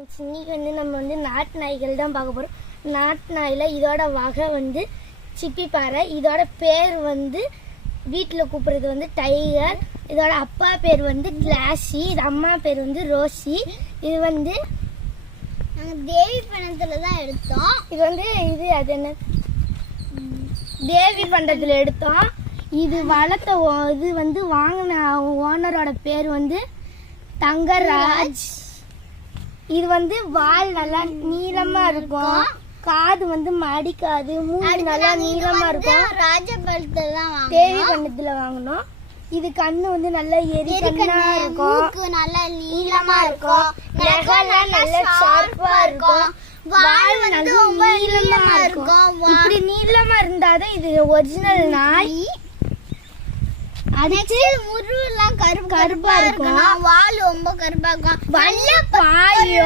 இன்னைக்கு நம்ம நாட்டு நாய்கள் தான் பார்க்க போறோம். நாட்டு நாயில இதோட வகை சிப்பி பாறை. இதோட பேர் வீட்டில் கூப்பிடுறது டைகர். இதோட அப்பா பேர் கிளாசி. இது அம்மா பேர் ரோசி. இது நாங்கள் தேவி பணத்தில் தான் எடுத்தோம். இது அது என்ன தேவி பண்டத்துல எடுத்தோம். இது வளர்த்த இது வாங்கின ஓனரோட பேர் தங்கராஜ். இது வால் நல்லா நீளமா இருக்கும், காது மடிக்காது, மூணு நல்லா நீளமா இருக்கும். ராஜபாளத்துல தான் தேவி பண்ணத்துல வாங்கணும். இது கண்ணு நல்லா எரிக்கண்ணா இருக்கும், நல்லா நீளமா இருக்கும், நல்லா ஷார்ப்பா இருக்கும், வால் நல்லா நீளமா இருக்கும். இப்படி நீளமா இருந்தாதான் இது ஒரிஜினல் நாய். அடுத்து முருகெல்லாம் கருப்பா கருப்பா இருக்கும், வால் ரொம்ப கருப்பா இருக்கும், வல்ல பாயும்.